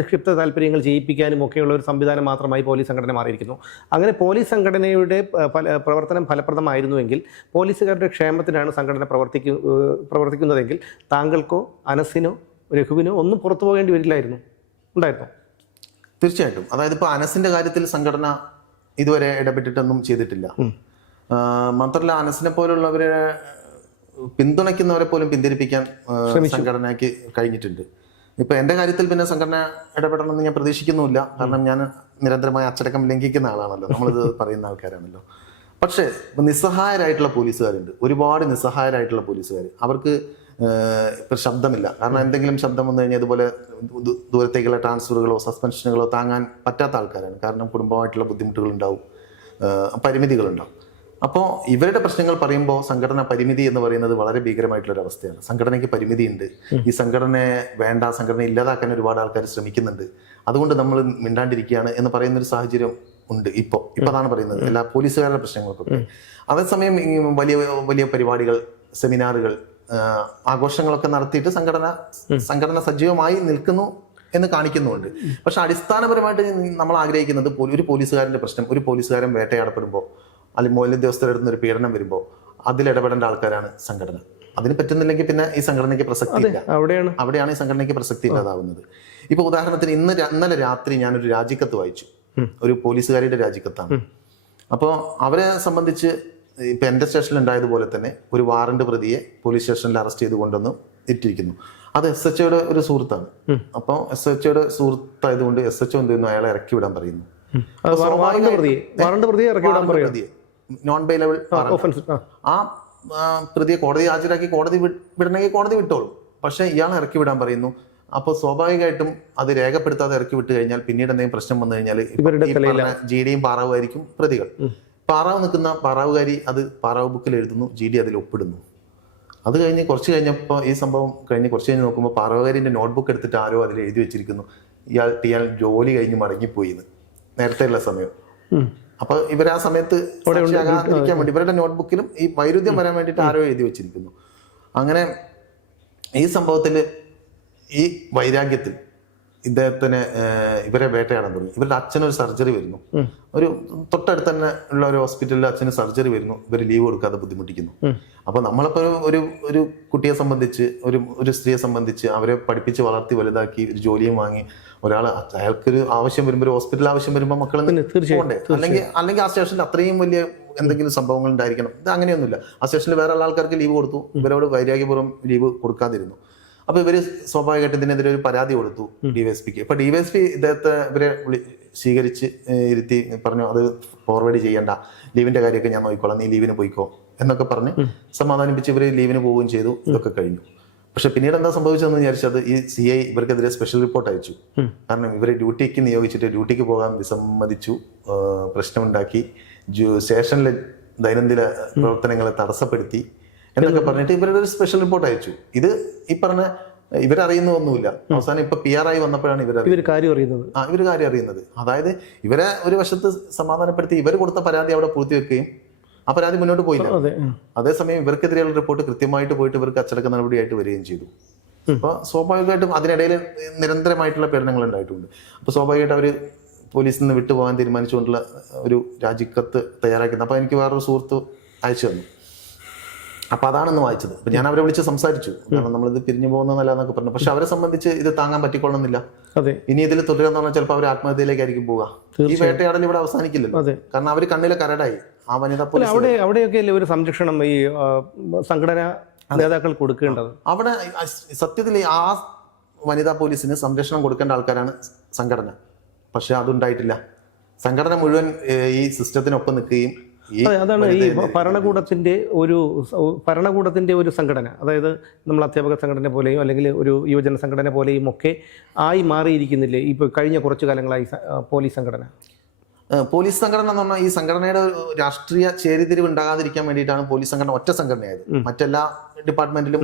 നിക്ഷിപ്ത താല്പര്യങ്ങൾ ചെയ്യിപ്പിക്കാനും ഒക്കെയുള്ള ഒരു സംവിധാനം മാത്രമായി പോലീസ് സംഘടന മാറിയിരിക്കുന്നു. അങ്ങനെ പോലീസ് സംഘടനയുടെ പ്രവർത്തനം ഫലപ്രദമായിരുന്നുവെങ്കിൽ, പോലീസുകാരുടെ ക്ഷേമത്തിനാണ് സംഘടന പ്രവർത്തിക്കുന്നതെങ്കിൽ താങ്കൾക്കോ അനസിനോ രഘുവിനോ ഒന്നും പുറത്തു പോകേണ്ടി വരില്ലായിരുന്നു. ഉണ്ടായിരുന്നോ? തീർച്ചയായിട്ടും. അതായത് ഇപ്പോൾ അനസിന്റെ കാര്യത്തിൽ സംഘടന ഇതുവരെ ഇടപെട്ടിട്ടൊന്നും ചെയ്തിട്ടില്ല. മാത്രമല്ല അനസിനെ പോലുള്ളവരെ പിന്തുണയ്ക്കുന്നവരെ പോലും പിന്തിരിപ്പിക്കാൻ സംഘടനയ്ക്ക് കഴിഞ്ഞിട്ടുണ്ട്. ഇപ്പൊ എന്റെ കാര്യത്തിൽ പിന്നെ സംഘടന ഇടപെടണമെന്ന് ഞാൻ പ്രതീക്ഷിക്കുന്നുമില്ല. കാരണം ഞാൻ നിരന്തരമായ അച്ചടക്കം ലംഘിക്കുന്ന ആളാണല്ലോ, നമ്മളിത് പറയുന്ന ആൾക്കാരാണല്ലോ. പക്ഷേ നിസ്സഹായരായിട്ടുള്ള പോലീസുകാരുണ്ട്, ഒരുപാട് നിസ്സഹായരായിട്ടുള്ള പോലീസുകാർ. അവർക്ക് ഇപ്പം ശബ്ദമില്ല. കാരണം എന്തെങ്കിലും ശബ്ദം വന്നു കഴിഞ്ഞാൽ ഇതുപോലെ ദൂരത്തേക്കുള്ള ട്രാൻസ്ഫറുകളോ സസ്പെൻഷനുകളോ താങ്ങാൻ പറ്റാത്ത ആൾക്കാരാണ്. കാരണം കുടുംബമായിട്ടുള്ള ബുദ്ധിമുട്ടുകളുണ്ടാവും, പരിമിതികളുണ്ടാവും. അപ്പോൾ ഇവരുടെ പ്രശ്നങ്ങൾ പറയുമ്പോൾ സംഘടന പരിമിതി എന്ന് പറയുന്നത് വളരെ ഭീകരമായിട്ടുള്ളൊരവസ്ഥയാണ്. സംഘടനയ്ക്ക് പരിമിതിയുണ്ട്. ഈ സംഘടനയെ വേണ്ട, സംഘടന ഇല്ലാതാക്കാൻ ഒരുപാട് ആൾക്കാർ ശ്രമിക്കുന്നുണ്ട്. അതുകൊണ്ട് നമ്മൾ മിണ്ടാണ്ടിരിക്കുകയാണ് എന്ന് പറയുന്നൊരു സാഹചര്യം ഉണ്ട്. ഇപ്പോൾ അതാണ് പറയുന്നത് എല്ലാ പോലീസുകാരുടെ പ്രശ്നങ്ങൾക്കൊക്കെ. അതേസമയം ഈ വലിയ വലിയ പരിപാടികൾ, സെമിനാറുകൾ, ആഘോഷങ്ങളൊക്കെ നടത്തിയിട്ട് സംഘടന സജീവമായി നിൽക്കുന്നു എന്ന് കാണിക്കുന്നുണ്ട്. പക്ഷെ അടിസ്ഥാനപരമായിട്ട് നമ്മൾ ആഗ്രഹിക്കുന്നത് ഒരു പോലീസുകാരൻ്റെ പ്രശ്നം, ഒരു പോലീസുകാരൻ വേട്ടയാടപ്പെടുമ്പോൾ അല്ലെങ്കിൽ മൂല്യോദ്യോഗസ്ഥരുടെ അടുത്ത് ഒരു പീഡനം വരുമ്പോൾ അതിലിടപെടേണ്ട ആൾക്കാരാണ് സംഘടന. അതിന് പറ്റുന്നില്ലെങ്കിൽ പിന്നെ ഈ സംഘടനയ്ക്ക് പ്രസക്തി ഇല്ല. അവിടെയാണ് ഈ സംഘടനയ്ക്ക് പ്രസക്തി ഇല്ലാതാവുന്നത്. ഇപ്പൊ ഉദാഹരണത്തിന് ഇന്നലെ രാത്രി ഞാനൊരു രാജിക്കത്ത് വായിച്ചു. ഒരു പോലീസുകാരുടെ രാജിക്കത്താണ്. അപ്പോൾ അവരെ സംബന്ധിച്ച് ഇപ്പൊ എന്റെ സ്റ്റേഷനിൽ ഉണ്ടായതുപോലെ തന്നെ ഒരു വാറണ്ട് പ്രതിയെ പോലീസ് സ്റ്റേഷനിൽ അറസ്റ്റ് ചെയ്ത് കൊണ്ടുവന്ന് ഇട്ടിരിക്കുന്നു. അത് SHOയുടെ ഒരു സുഹൃത്താണ്. അപ്പോൾ SHOയുടെ സുഹൃത്തായതുകൊണ്ട് SHO എന്ത് ചെയ്യുന്നു, അയാളെ ഇറക്കി വിടാൻ പറയുന്നു. നോൺ ബെയിലബിൾ ആ പ്രതിയെ കോടതി ഹാജരാക്കി കോടതി വിടണമെങ്കിൽ കോടതി വിട്ടോളും. പക്ഷെ ഇയാളെ ഇറക്കി വിടാൻ പറയുന്നു. അപ്പോൾ സ്വാഭാവികമായിട്ടും അത് രേഖപ്പെടുത്താതെ ഇറക്കി വിട്ട് കഴിഞ്ഞാൽ പിന്നീട് എന്തെങ്കിലും പ്രശ്നം വന്നു കഴിഞ്ഞാൽ GDയും പാറാവും ആയിരിക്കും പ്രതികൾ. പാറാവ് നിൽക്കുന്ന പാറാവുകാരി അത് പാറാവ് ബുക്കിൽ എഴുതുന്നു, GD അതിൽ ഒപ്പിടുന്നു. അത് കഴിഞ്ഞ് കുറച്ച് കഴിഞ്ഞപ്പോൾ ഈ സംഭവം കഴിഞ്ഞ് കുറച്ച് കഴിഞ്ഞ് നോക്കുമ്പോൾ പാറാവുകാരിന്റെ നോട്ട്ബുക്ക് എടുത്തിട്ട് ആരോ അതിൽ എഴുതി വെച്ചിരിക്കുന്നു, ഇയാൾ ജോലി കഴിഞ്ഞ് മടങ്ങിപ്പോയിന്ന്, നേരത്തെ ഉള്ള സമയം. അപ്പൊ ഇവർ ആ സമയത്ത് സാക്ഷിയാകാതിരിക്കാൻ വേണ്ടി ഇവരുടെ നോട്ട്ബുക്കിലും ഈ വൈരുദ്ധ്യം വരാൻ വേണ്ടിയിട്ട് ആരോ എഴുതി വെച്ചിരിക്കുന്നു. അങ്ങനെ ഈ സംഭവത്തിൽ ഈ വൈരാഗ്യത്തിൽ ഇദ്ദേഹത്തിന് ഇവരെ വേട്ടയാടാൻ തുടങ്ങി. ഇവരുടെ അച്ഛനൊരു സർജറി വരുന്നു, ഒരു തൊട്ടടുത്ത് തന്നെ ഉള്ള ഒരു ഹോസ്പിറ്റലിൽ അച്ഛന് സർജറി വരുന്നു. ഇവർ ലീവ് കൊടുക്കാതെ ബുദ്ധിമുട്ടിക്കുന്നു. അപ്പൊ നമ്മളിപ്പോ ഒരു കുട്ടിയെ സംബന്ധിച്ച്, ഒരു സ്ത്രീയെ സംബന്ധിച്ച് അവരെ പഠിപ്പിച്ച് വളർത്തി വലുതാക്കി ഒരു ജോലിയും വാങ്ങി അയാൾക്കൊരു ആവശ്യം വരുമ്പോൾ, ഒരു ഹോസ്പിറ്റൽ ആവശ്യം വരുമ്പോൾ മക്കളെ പോകണ്ടേ? അല്ലെങ്കിൽ ആ സ്റ്റേഷനിൽ അത്രയും വലിയ എന്തെങ്കിലും സംഭവങ്ങൾ ഉണ്ടായിരിക്കണം. ഇത് അങ്ങനെയൊന്നുമില്ല. ആ സ്റ്റേഷനിൽ വേറെ ഉള്ള ആൾക്കാർക്ക് ലീവ് കൊടുത്തു, ഇവരോട് വൈരാഗ്യപൂർവ്വം ലീവ് കൊടുക്കാതിരുന്നു. അപ്പൊ ഇവര് സ്വാഭാവികമായിട്ട് ഇതിനെതിരെ ഒരു പരാതി കൊടുത്തു DYSPക്ക്. അപ്പൊ DYSP ഇവരെ സ്വീകരിച്ച് ഇരുത്തി പറഞ്ഞു, അത് ഫോർവേഡ് ചെയ്യണ്ട, ലീവിന്റെ കാര്യമൊക്കെ ഞാൻ നോക്കിക്കോളാം, നീ ലീവിന് പോയിക്കോ എന്നൊക്കെ പറഞ്ഞ് സമാധാനിപ്പിച്ച് ഇവര് ലീവിന് പോവുകയും ചെയ്തു. ഇതൊക്കെ കഴിഞ്ഞു. പക്ഷെ പിന്നീട് എന്താ സംഭവിച്ചതെന്ന് വിചാരിച്ചത്, ഈ CI ഇവർക്കെതിരെ സ്പെഷ്യൽ റിപ്പോർട്ട് അയച്ചു. കാരണം ഇവരെ ഡ്യൂട്ടിക്ക് നിയോഗിച്ചിട്ട് ഡ്യൂട്ടിക്ക് പോകാൻ വിസമ്മതിച്ചു, പ്രശ്നമുണ്ടാക്കി, സ്റ്റേഷനിലെ ദൈനംദിന പ്രവർത്തനങ്ങളെ തടസ്സപ്പെടുത്തി എന്നൊക്കെ പറഞ്ഞിട്ട് ഇവരുടെ ഒരു സ്പെഷ്യൽ റിപ്പോർട്ട് അയച്ചു. ഇത് ഈ പറഞ്ഞ ഇവരറിയുന്ന ഒന്നുമില്ല. അവസാനം ഇപ്പൊ PR ആയി വന്നപ്പോഴാണ് ഇവർ കാര്യം അറിയുന്നത്. അതായത് ഇവരെ ഒരു വശത്ത് സമാധാനപ്പെടുത്തി ഇവർ കൊടുത്ത പരാതി അവിടെ പൂർത്തിവെക്കുകയും ആ പരാതി മുന്നോട്ട് പോയില്ല. അതേസമയം ഇവർക്കെതിരെയുള്ള റിപ്പോർട്ട് കൃത്യമായിട്ട് പോയിട്ട് ഇവർക്ക് അച്ചടക്ക നടപടിയായിട്ട് വരികയും ചെയ്തു. അപ്പൊ സ്വാഭാവികമായിട്ടും അതിനിടയിൽ നിരന്തരമായിട്ടുള്ള പീഡനങ്ങൾ ഉണ്ടായിട്ടുണ്ട്. അപ്പൊ സ്വാഭാവികമായിട്ട് അവര് പോലീസിൽ നിന്ന് വിട്ടുപോകാൻ തീരുമാനിച്ചുകൊണ്ടുള്ള ഒരു രാജിക്കത്ത് തയ്യാറാക്കുന്നത്. അപ്പൊ എനിക്ക് വേറൊരു സുഹൃത്ത് അയച്ചു തന്നു. അപ്പൊ അതാണെന്ന് വായിച്ചത്. അപ്പൊ ഞാൻ അവരെ വിളിച്ച് സംസാരിച്ചു. കാരണം നമ്മളിത് പിരിഞ്ഞു പോകുന്നതല്ല എന്നൊക്കെ പറഞ്ഞു. പക്ഷെ അവരെ സംബന്ധിച്ച് ഇത് താങ്ങാൻ പറ്റിക്കൊള്ളുന്നില്ല. ഇനി ഇതിൽ തുടരുക പറഞ്ഞാൽ ചിലപ്പോൾ അവർ ആത്മഹത്യയിലേക്കായിരിക്കും പോവുക. ഈ വേട്ടയാടൽ ഇവിടെ അവസാനിക്കില്ലല്ലോ. കാരണം അവർ കണ്ണിലെ കരടായി. ആ വനിതാ പോലീസ് അവിടെയൊക്കെ ഒരു സംരക്ഷണം ഈ സംഘടന നേതാക്കൾ കൊടുക്കേണ്ടത്. അവിടെ സത്യത്തിൽ ആ വനിതാ പോലീസിന് സംരക്ഷണം കൊടുക്കേണ്ട ആൾക്കാരാണ് സംഘടന. പക്ഷെ അതുണ്ടായിട്ടില്ല. സംഘടന മുഴുവൻ ഈ സിസ്റ്റത്തിനൊപ്പം നിൽക്കുകയും അതാണ് ഈ ഭരണകൂടത്തിന്റെ ഒരു സംഘടന, അതായത് നമ്മൾ അധ്യാപക സംഘടന പോലെയും അല്ലെങ്കിൽ ഒരു യുവജന സംഘടന പോലെയും ഒക്കെ ആയി മാറിയിരിക്കുന്നില്ലേ ഇപ്പോൾ കഴിഞ്ഞ കുറച്ചു കാലങ്ങളായി പോലീസ് സംഘടന? പോലീസ് സംഘടന എന്ന് പറഞ്ഞാൽ ഈ സംഘടനയുടെ രാഷ്ട്രീയ ചേരിതിരിവ് ഉണ്ടാകാതിരിക്കാൻ വേണ്ടിയിട്ടാണ് പോലീസ് സംഘടന ഒറ്റ സംഘടനയായത്. മറ്റെല്ലാ ഡിപ്പാർട്ട്മെന്റിലും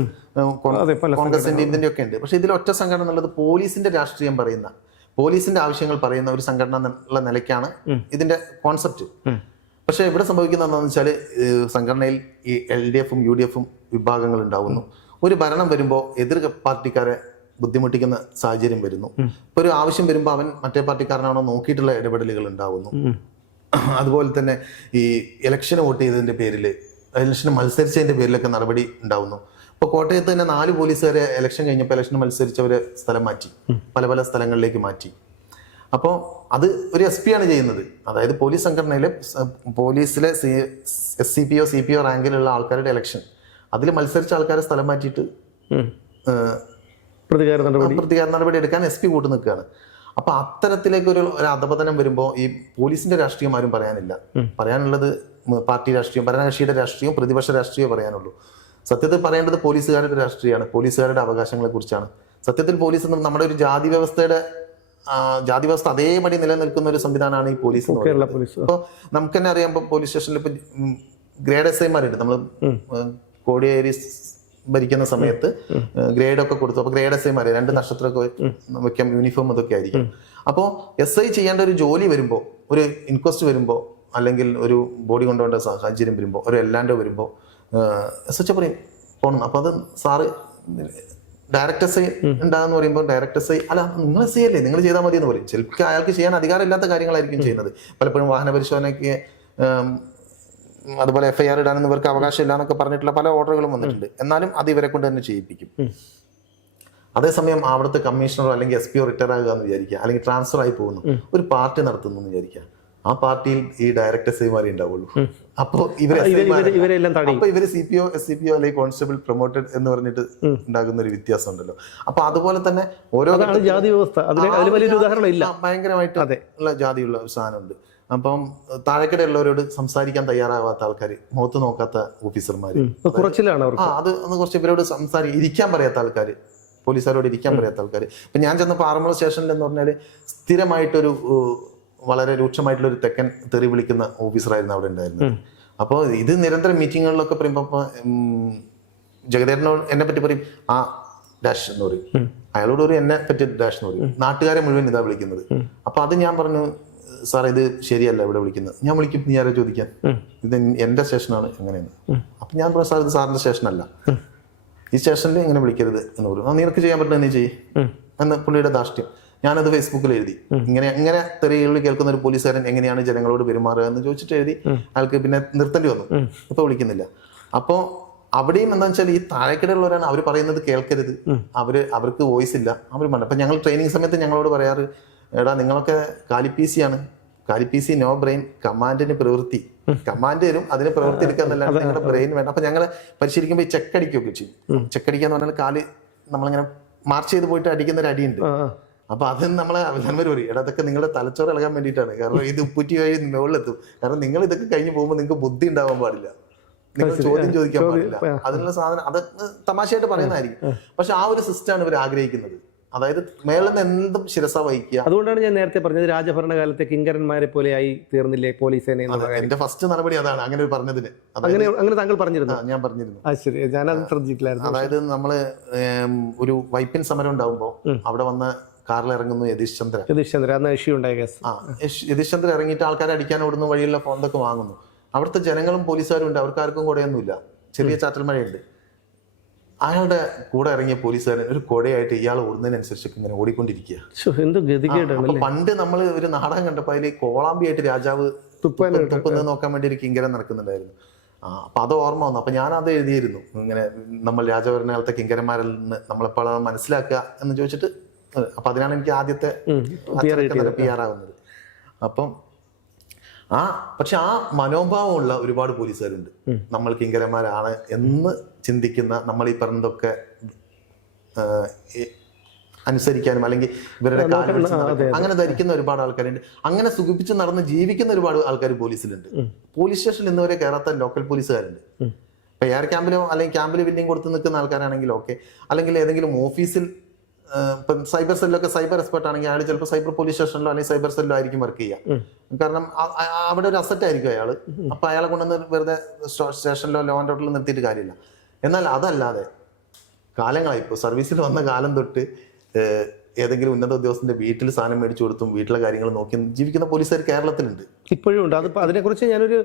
കോൺഗ്രസിന്റെ ഇതിന്റെ ഒക്കെ ഉണ്ട്. പക്ഷെ ഇതിൽ ഒറ്റ സംഘടന എന്നുള്ളത് പോലീസിന്റെ രാഷ്ട്രീയം പറയുന്ന, പോലീസിന്റെ ആവശ്യങ്ങൾ പറയുന്ന ഒരു സംഘടന എന്നുള്ള നിലയ്ക്കാണ് ഇതിന്റെ കോൺസെപ്റ്റ്. പക്ഷെ ഇവിടെ സംഭവിക്കുന്നത് എന്താണെന്ന് വെച്ചാൽ സംഘടനയിൽ ഈ LDFും UDFും വിഭാഗങ്ങൾ ഉണ്ടാവുന്നു. ഒരു ഭരണം വരുമ്പോൾ എതിർ പാർട്ടിക്കാരെ ബുദ്ധിമുട്ടിക്കുന്ന സാഹചര്യം വരുന്നു. ഇപ്പൊ ഒരു ആവശ്യം വരുമ്പോൾ അവൻ മറ്റേ പാർട്ടിക്കാരനാണോ നോക്കിയിട്ടുള്ള ഇടപെടലുകൾ ഉണ്ടാവുന്നു. അതുപോലെ തന്നെ ഈ ഇലക്ഷന് വോട്ട് ചെയ്തതിന്റെ പേരിൽ, ഇലക്ഷന് മത്സരിച്ചതിന്റെ പേരിലൊക്കെ നടപടി ഉണ്ടാവുന്നു. ഇപ്പൊ കോട്ടയത്ത് തന്നെ 4 പോലീസുകാരെ ഇലക്ഷൻ കഴിഞ്ഞപ്പോൾ ഇലക്ഷന് മത്സരിച്ചവരെ സ്ഥലം മാറ്റി, പല സ്ഥലങ്ങളിലേക്ക് മാറ്റി. അപ്പോൾ അത് ഒരു SP ആണ് ചെയ്യുന്നത്. അതായത് പോലീസ് സംഘടനയിലെ പോലീസിലെ SCPO CPO റാങ്കിലുള്ള ആൾക്കാരുടെ ഇലക്ഷൻ, അതിൽ മത്സരിച്ച ആൾക്കാരെ സ്ഥലം മാറ്റിയിട്ട് പ്രതികാര നടപടി എടുക്കാൻ SP കൂട്ടു നിൽക്കുകയാണ്. അപ്പൊ അത്തരത്തിലേക്ക് ഒരു അധപതനം വരുമ്പോൾ ഈ പോലീസിന്റെ രാഷ്ട്രീയം ആരും പറയാനില്ല. പറയാനുള്ളത് പാർട്ടി രാഷ്ട്രീയം, ഭരണകക്ഷിയുടെ രാഷ്ട്രീയം, പ്രതിപക്ഷ രാഷ്ട്രീയം പറയാനുള്ളൂ. സത്യത്തിൽ പറയേണ്ടത് പോലീസുകാരുടെ രാഷ്ട്രീയമാണ്, പോലീസുകാരുടെ അവകാശങ്ങളെ കുറിച്ചാണ്. സത്യത്തിൽ പോലീസ് നമ്മുടെ ഒരു ജാതി വ്യവസ്ഥ അതേപടി നിലനിൽക്കുന്ന ഒരു സംവിധാനമാണ് ഈ പോലീസ്. അപ്പോൾ നമുക്ക് തന്നെ അറിയാം, പോലീസ് സ്റ്റേഷനിൽ ഇപ്പൊ ഗ്രേഡ് SIമാരുണ്ട്. നമ്മൾ കോടിയേരി ഭരിക്കുന്ന സമയത്ത് ഗ്രേഡൊക്കെ കൊടുത്തു. അപ്പൊ ഗ്രേഡ് SIമാര് 2 നക്ഷത്രമൊക്കെ വെക്കാം, യൂണിഫോം ഇതൊക്കെ ആയിരിക്കും. അപ്പോൾ SI ചെയ്യേണ്ട ഒരു ജോലി വരുമ്പോൾ, ഒരു ഇൻക്വസ്റ്റ് വരുമ്പോൾ, അല്ലെങ്കിൽ ഒരു ബോഡി കൊണ്ടുപോകേണ്ട സാഹചര്യം വരുമ്പോൾ, ഒരു എല്ലാൻഡോ വരുമ്പോൾ SHO പറയും പോകണം. അപ്പൊ അത് സാറ് ഡയറക്ടർ SI ഉണ്ടാകുന്ന പറയുമ്പോൾ ഡയറക്ടർ SI അല്ല, നിങ്ങൾ SI അല്ലേ, നിങ്ങൾ ചെയ്താൽ മതി എന്ന് പറയും. ചിലപ്പോൾ അയാൾക്ക് ചെയ്യാൻ അധികാരമില്ലാത്ത കാര്യങ്ങളായിരിക്കും ചെയ്യുന്നത്. പലപ്പോഴും വാഹന പരിശോധനയ്ക്ക്, അതുപോലെ FIR ഇടാനൊന്നും ഇവർക്ക് അവകാശമില്ല എന്നൊക്കെ പറഞ്ഞിട്ടുള്ള പല ഓർഡറുകളും വന്നിട്ടുണ്ട്. എന്നാലും അത് ഇവരെ കൊണ്ട് തന്നെ ചെയ്യിപ്പിക്കും. അതേസമയം അവിടുത്തെ കമ്മീഷണറോ അല്ലെങ്കിൽ SPO റിട്ടയർ ആകുക എന്ന് വിചാരിക്കുക, അല്ലെങ്കിൽ ട്രാൻസ്ഫർ ആയി പോകുന്നു, ഒരു പാർട്ടി നടത്തുന്നു എന്ന് വിചാരിക്കുക. ആ പാർട്ടിയിൽ ഈ ഡയറക്ടർ SIമാരേ ഉണ്ടാവുള്ളൂ. അപ്പോൾ ഇവരെ ഇവരെല്ലാം തടയും. അപ്പൊ ഇവര് CPO SCPO അല്ലെങ്കിൽ കോൺസ്റ്റബിൾ പ്രൊമോട്ടഡ് എന്ന് പറഞ്ഞിട്ട് ഉണ്ടാകുന്ന ഒരു വ്യത്യാസം ഉണ്ടല്ലോ. അപ്പൊ അതുപോലെ തന്നെ ഓരോ ജാതി വ്യവസ്ഥ അതിൽ വലിയൊരു ഉദാഹരണം ഇല്ല. ഭയങ്കരമായിട്ട് ഉള്ള ജാതിയുള്ള ഒരു സാധനമുണ്ട്. അപ്പം താഴെക്കടയുള്ളവരോട് സംസാരിക്കാൻ തയ്യാറാവാത്ത ആൾക്കാർ, മുഖത്ത് നോക്കാത്ത ഓഫീസർമാര്, കുറച്ചിലാണ് അത് കുറച്ച് ഇവരോട് ഇരിക്കാൻ പറയാത്ത ആൾക്കാർ, പോലീസുകാരോട് ഇരിക്കാൻ പറയാത്ത ആൾക്കാർ. ഇപ്പൊ ഞാൻ ചെന്നപ്പോൾ ആറന്മുള സ്റ്റേഷനിൽ എന്ന് പറഞ്ഞാൽ സ്ഥിരമായിട്ടൊരു വളരെ രൂക്ഷമായിട്ടുള്ള ഒരു തെക്കൻ തെറി വിളിക്കുന്ന ഓഫീസറായിരുന്നു അവിടെ ഉണ്ടായിരുന്നത്. അപ്പോൾ ഇത് നിരന്തരം മീറ്റിങ്ങുകളിലൊക്കെ പറയുമ്പോൾ ജഗദേവനോട് എന്നെ പറ്റി പറയും ആ ഡാഷ് എന്ന് പറയും, അയാളോട് ഒരു എന്നെ പറ്റി ഡാഷ് എന്ന് പറയും. നാട്ടുകാരെ മുഴുവൻ ഇതാ വിളിക്കുന്നത്. അപ്പൊ അത് ഞാൻ പറഞ്ഞു, സാർ ഇത് ശരിയല്ല ഇവിടെ വിളിക്കുന്നത്. ഞാൻ വിളിക്കും, നീ ആരോ ചോദിക്കാൻ, ഇത് എന്റെ സ്റ്റേഷനാണ് എങ്ങനെയെന്ന്. അപ്പൊ ഞാൻ പറഞ്ഞു, സാർ ഇത് സാറിന്റെ സ്റ്റേഷനല്ല, ഈ സ്റ്റേഷനിൽ ഇങ്ങനെ വിളിക്കരുത് എന്ന് പറഞ്ഞു. നിനക്ക് ചെയ്യാൻ പറ്റുന്ന നീ ചെയ്യും എന്ന് പുള്ളിയുടെ ധാർഷ്ട്യം. ഞാനത് ഫേസ്ബുക്കിൽ എഴുതി, ഇങ്ങനെ തെറികളിൽ കേൾക്കുന്ന ഒരു പോലീസുകാരൻ എങ്ങനെയാണ് ജനങ്ങളോട് പെരുമാറുക എന്ന് ചോദിച്ചിട്ട് എഴുതി. ആൾക്ക് പിന്നെ നിർത്തേണ്ടി വന്നു, ഇപ്പൊ വിളിക്കുന്നില്ല. അപ്പോ അവിടെയും എന്താ വെച്ചാൽ ഈ താഴേക്കിടയുള്ളവരാണ്, അവർ പറയുന്നത് കേൾക്കരുത്, അവർക്ക് വോയിസ് ഇല്ല, അവർ വേണ്ട. അപ്പൊ ഞങ്ങൾ ട്രെയിനിങ് സമയത്ത് ഞങ്ങളോട് പറയാറ്, എടാ നിങ്ങളൊക്കെ കാലിപ്പീസിയാണ്, കാലിപ്പീസി നോ ബ്രെയിൻ, കമാൻഡിന് പ്രവൃത്തി, കമാൻഡ് തരും അതിന് പ്രവൃത്തി എടുക്കാന്നല്ലാണ്ട് നിങ്ങളുടെ ബ്രെയിൻ വേണ്ട. അപ്പൊ ഞങ്ങള് പരിശീലിക്കുമ്പോൾ ഈ ചെക്കടിക്കുകയൊക്കെ ചെയ്യും. ചെക്കടിക്കാന്ന് പറഞ്ഞാൽ കാല് നമ്മളിങ്ങനെ മാർച്ച് ചെയ്ത് പോയിട്ട് അടിക്കുന്ന ഒരു അടിയുണ്ട്. അപ്പൊ അത് നമ്മളെ അഭിനന്ദർ പറയും, എടാ അതൊക്കെ നിങ്ങളുടെ തലച്ചോറ് ഇളകാൻ വേണ്ടിയിട്ടാണ്, കാരണം ഇത് ഉപ്പുറ്റി കഴിഞ്ഞ് മുകളിലെത്തും. കാരണം നിങ്ങൾ ഇതൊക്കെ കഴിഞ്ഞ് പോകുമ്പോൾ നിങ്ങൾക്ക് ബുദ്ധി ഉണ്ടാവാൻ പാടില്ല, നിങ്ങൾ ചോദ്യം ചോദിക്കാൻ പാടില്ല, അതിനുള്ള സാധനം അതൊക്കെ തമാശയായിട്ട് പറയുന്നതായിരിക്കും. പക്ഷെ ആ ഒരു സിസ്റ്റമാണ് ഇവർ ആഗ്രഹിക്കുന്നത്. അതായത് മേളിൽ നിന്ന് എന്തും ശിരസ വഹിക്കുക. അതുകൊണ്ടാണ് ഞാൻ നേരത്തെ പറഞ്ഞത് രാജഭരണകാലത്തെ കിങ്കരന്മാരെ പോലെ ആയി തീർന്നില്ലേ പോലീസ് സേന. എന്റെ ഫസ്റ്റ് നടപടി അതാണ്, അങ്ങനെ പറഞ്ഞതിന്. അങ്ങനെ താങ്കൾ പറഞ്ഞിരുന്നു? ഞാൻ പറഞ്ഞിരുന്നു. ശരി, ഞാനത് ശ്രദ്ധിച്ചില്ലായിരുന്നു. അതായത് നമ്മള് ഒരു വൈപ്പിൻ സമരം ഉണ്ടാകുമ്പോ അവിടെ വന്ന കാറിൽ ഇറങ്ങുന്നു യതീഷ് ചന്ദ്ര, അന്ന് ഇഷ്യൂ ഉണ്ടായ കേസ്. യതീഷ് ചന്ദ്ര ഇറങ്ങിയിട്ട് ആൾക്കാരെ അടിക്കാൻ ഓടുന്ന വഴിയുള്ള ഫോണൊക്കെ വാങ്ങുന്നു. അവിടുത്തെ ജനങ്ങളും പോലീസുകാരും ഉണ്ട്, അവർക്ക് ആർക്കും കൊടയൊന്നുമില്ല, ചെറിയ ചാറ്റൽ മഴയുണ്ട്. അയാളുടെ കൂടെ ഇറങ്ങിയ പോലീസുകാരൻ ഒരു കൊടയായിട്ട് ഇയാൾ ഓടുന്നതിനനുസരിച്ച് ഇങ്ങനെ ഓടിക്കൊണ്ടിരിക്കുക. അപ്പൊ പണ്ട് നമ്മൾ ഒരു നാടകം കണ്ടപ്പോ അതിൽ കോളാമ്പിയായിട്ട് രാജാവ് തുപ്പുന്നത് നോക്കാൻ വേണ്ടി ഒരു കിങ്കരൻ നടക്കുന്നുണ്ടായിരുന്നു. അപ്പൊ അത് ഓർമ്മ വന്നു. അപ്പൊ ഞാൻ അത് എഴുതിയിരുന്നു, ഇങ്ങനെ നമ്മൾ രാജഭരണകാലത്തെ കിങ്കരന്മാരിൽ നിന്ന് നമ്മളെപ്പോൾ മനസ്സിലാക്കുക എന്ന് ചോദിച്ചിട്ട്. അപ്പൊ അതിനാണ് എനിക്ക് ആദ്യത്തെ PR ആവുന്നത്. അപ്പം പക്ഷെ ആ മനോഭാവമുള്ള ഒരുപാട് പോലീസുകാരുണ്ട്, നമ്മൾ കിങ്കരന്മാരാണ് എന്ന് ചിന്തിക്കുന്ന, നമ്മൾ ഈ പറഞ്ഞതൊക്കെ അനുസരിക്കാനും അല്ലെങ്കിൽ ഇവരുടെ അങ്ങനെ ധരിക്കുന്ന ഒരുപാട് ആൾക്കാരുണ്ട്. അങ്ങനെ സുഖിപ്പിച്ച് നടന്ന് ജീവിക്കുന്ന ഒരുപാട് ആൾക്കാർ പോലീസിലുണ്ട്. പോലീസ് സ്റ്റേഷനിൽ ഇന്നുവരെ കയറാത്ത ലോക്കൽ പോലീസുകാരുണ്ട്. ഇപ്പൊ എയർ ക്യാമ്പിലോ അല്ലെങ്കിൽ ക്യാമ്പിൽ ബില്ലിംഗ് കൊടുത്ത് നിൽക്കുന്ന ആൾക്കാരാണെങ്കിൽ ഓക്കെ, അല്ലെങ്കിൽ ഏതെങ്കിലും ഓഫീസിൽ ഇപ്പം സൈബർ സെല്ലൊക്കെ സൈബർ എക്സ്പെർട്ട് ആണെങ്കിൽ അയാൾ ചിലപ്പോൾ സൈബർ പോലീസ് സ്റ്റേഷനിലോ അല്ലെങ്കിൽ സൈബർ സെല്ലോ ആയിരിക്കും വർക്ക് ചെയ്യുക. കാരണം അവിടെ ഒരു അസറ്റ് ആയിരിക്കും അയാൾ. അപ്പൊ അയാളെ കൊണ്ടുവന്ന് വെറുതെ സ്റ്റേഷനിലോ ലോ ആൻഡ് ഓർഡറിലോ നിർത്തിയിട്ട് കാര്യമില്ല. എന്നാൽ അതല്ലാതെ കാലങ്ങളായി, ഇപ്പോൾ സർവീസിൽ വന്ന കാലം തൊട്ട് ഏതെങ്കിലും ഉന്നത ഉദ്യോഗസ്ഥന്റെ വീട്ടിൽ സാധനം മേടിച്ചു കൊടുത്തും വീട്ടിലെ കാര്യങ്ങൾ നോക്കി ജീവിക്കുന്ന പോലീസുകാർ കേരളത്തിലുണ്ട്, ഇപ്പോഴും ഉണ്ട്. അത് അതിനെക്കുറിച്ച് ഞാനൊരു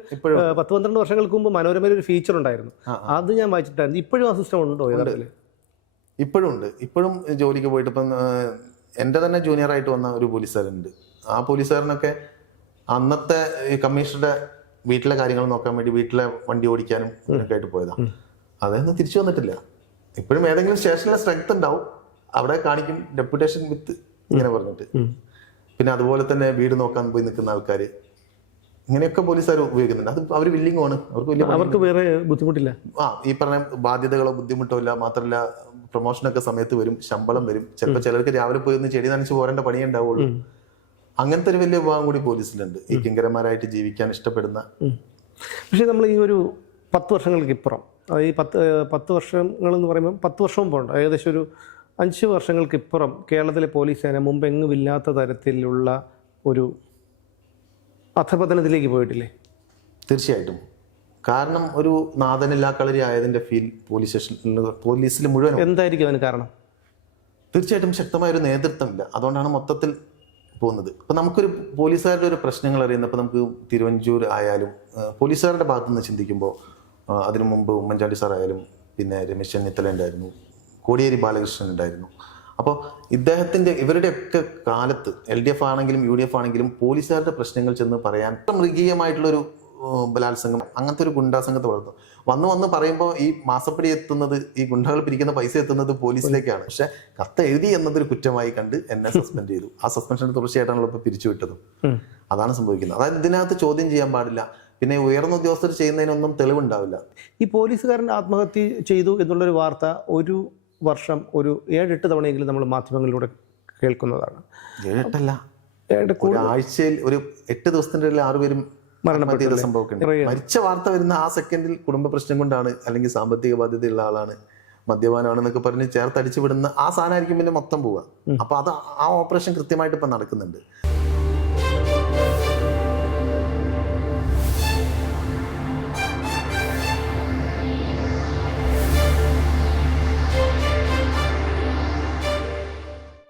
10-12 വർഷങ്ങൾക്ക് മുമ്പ് മനോരമയിൽ ഒരു ഫീച്ചർ ഉണ്ടായിരുന്നു, അത് ഞാൻ വായിച്ചിട്ടായിരുന്നു. ഇപ്പോഴും ആ സിസ്റ്റം ഉണ്ടോ? ഇപ്പോഴും ഉണ്ട്. ഇപ്പോഴും ജോലിക്ക് പോയിട്ട് ഇപ്പം എൻ്റെ തന്നെ ജൂനിയർ ആയിട്ട് വന്ന ഒരു പോലീസുകാരുണ്ട്. ആ പോലീസുകാരനൊക്കെ അന്നത്തെ ഈ കമ്മീഷണറുടെ വീട്ടിലെ കാര്യങ്ങൾ നോക്കാൻ വേണ്ടി വീട്ടിലെ വണ്ടി ഓടിക്കാനും ഒക്കെ ആയിട്ട് പോയതാണ്. അതൊന്നും തിരിച്ചു വന്നിട്ടില്ല. ഇപ്പോഴും ഏതെങ്കിലും സ്റ്റേഷനിലെ സ്ട്രെങ്ത് ഉണ്ടാവും, അവിടെ കാണിക്കും ഡെപ്യൂട്ടേഷൻ വിത്ത് ഇങ്ങനെ പറഞ്ഞിട്ട്. പിന്നെ അതുപോലെ തന്നെ വീട് നോക്കാൻ പോയി നിൽക്കുന്ന ആൾക്കാർ, ഇങ്ങനെയൊക്കെ പോലീസുകാർ ഉപയോഗിക്കുന്നുണ്ട്. അത് അവർ വില്ലിംഗ് ആണ്, അവർക്ക് വേറെ ബുദ്ധിമുട്ടില്ല. ഈ പറഞ്ഞ ബാധ്യതകളോ ബുദ്ധിമുട്ടോ ഇല്ല. മാത്രമല്ല പ്രൊമോഷനൊക്കെ സമയത്ത് വരും, ശമ്പളം വരും. ചിലപ്പോൾ ചിലർക്ക് രാവിലെ പോയി ഒന്ന് ചെടി നനച്ച് പോരേണ്ട പണിയേ ഉണ്ടാവുള്ളൂ. അങ്ങനത്തെ ഒരു വലിയ വിഭാഗം കൂടി പോലീസിലുണ്ട്, ഈ കിങ്കരന്മാരായിട്ട് ജീവിക്കാൻ ഇഷ്ടപ്പെടുന്ന. പക്ഷെ നമ്മൾ ഈ ഒരു 10 വർഷങ്ങൾക്ക് ഇപ്പുറം, ഈ 10 വർഷങ്ങൾ എന്ന് പറയുമ്പോൾ 10 വർഷവും പോകണ്ട, ഏകദേശം ഒരു 5 വർഷങ്ങൾക്ക് ഇപ്പുറം കേരളത്തിലെ പോലീസ് സേന മുമ്പെങ്ങുമില്ലാത്ത തരത്തിലുള്ള ഒരു അധപതനത്തിലേക്ക് പോയിട്ടില്ലേ? തീർച്ചയായിട്ടും. കാരണം ഒരു നാഥനില്ലാ കളരി ആയതിന്റെ ഫീൽ പോലീസിൽ മുഴുവൻ. എന്തായിരിക്കും അതിന് കാരണം? തീർച്ചയായിട്ടും ശക്തമായ ഒരു നേതൃത്വമില്ല, അതുകൊണ്ടാണ് മൊത്തത്തിൽ പോകുന്നത്. ഇപ്പം നമുക്കൊരു പോലീസുകാരുടെ ഒരു പ്രശ്നങ്ങൾ അറിയുന്നത്, ഇപ്പം നമുക്ക് തിരുവഞ്ചൂർ ആയാലും പോലീസുകാരുടെ ഭാഗത്തു നിന്ന് ചിന്തിക്കുമ്പോൾ അതിനു മുമ്പ് ഉമ്മൻചാണ്ടി സാർ ആയാലും പിന്നെ രമേശ് ചെന്നിത്തല ഉണ്ടായിരുന്നു, കോടിയേരി ബാലകൃഷ്ണൻ ഉണ്ടായിരുന്നു. അപ്പോൾ ഇവരുടെയൊക്കെ കാലത്ത് LDF ആണെങ്കിലും UDF ആണെങ്കിലും പോലീസുകാരുടെ പ്രശ്നങ്ങൾ ചെന്ന് പറയാൻ മൃഗീയമായിട്ടുള്ളൊരു ബലാത്സംഗം, അങ്ങനത്തെ ഒരു ഗുണ്ടാസംഗത്തെ വളർത്തും. വന്ന് പറയുമ്പോൾ ഈ മാസപ്പടി എത്തുന്നത്, ഈ ഗുണ്ടകൾ പിരിക്കുന്ന പൈസ എത്തുന്നത് പോലീസിലേക്കാണ്. പക്ഷെ കത്ത് എഴുതി എന്നതൊരു കുറ്റമായി കണ്ട് എന്നെ സസ്പെൻഡ് ചെയ്തു. ആ സസ്പെൻഷന് തുടർച്ചയായിട്ടാണല്ലോ ഇപ്പോൾ പിരിച്ചുവിട്ടതും. അതാണ് സംഭവിക്കുന്നത്. അതായത് ഇതിനകത്ത് ചോദ്യം ചെയ്യാൻ പാടില്ല, പിന്നെ ഉയർന്ന ഉദ്യോഗസ്ഥർ ചെയ്യുന്നതിനൊന്നും തെളിവുണ്ടാവില്ല. ഈ പോലീസുകാരൻ ആത്മഹത്യ ചെയ്തു എന്നുള്ളൊരു വാർത്ത ഒരു വർഷം ഒരു 7-8 തവണയെങ്കിലും നമ്മൾ മാധ്യമങ്ങളിലൂടെ കേൾക്കുന്നതാണ്. 7-8 ഒരാഴ്ചയിൽ ഒരു 8 ദിവസത്തിന്റെ ഇടയിൽ 6 പേരും മരണപ്പെട്ട സംഭവമൊക്കെ. മരിച്ച വാർത്ത വരുന്ന ആ സെക്കൻഡിൽ കുടുംബ പ്രശ്നം കൊണ്ടാണ്, അല്ലെങ്കിൽ സാമ്പത്തിക ബാധ്യതയുള്ള ആളാണ്, മദ്യപാനാണെന്നൊക്കെ പറഞ്ഞ് ചേർത്തടിച്ചു വിടുന്ന ആ സാധനമായിരിക്കും പിന്നെ മൊത്തം പോവുക. അപ്പൊ അത് ആ ഓപ്പറേഷൻ കൃത്യമായിട്ട് ഇപ്പൊ നടക്കുന്നുണ്ട്.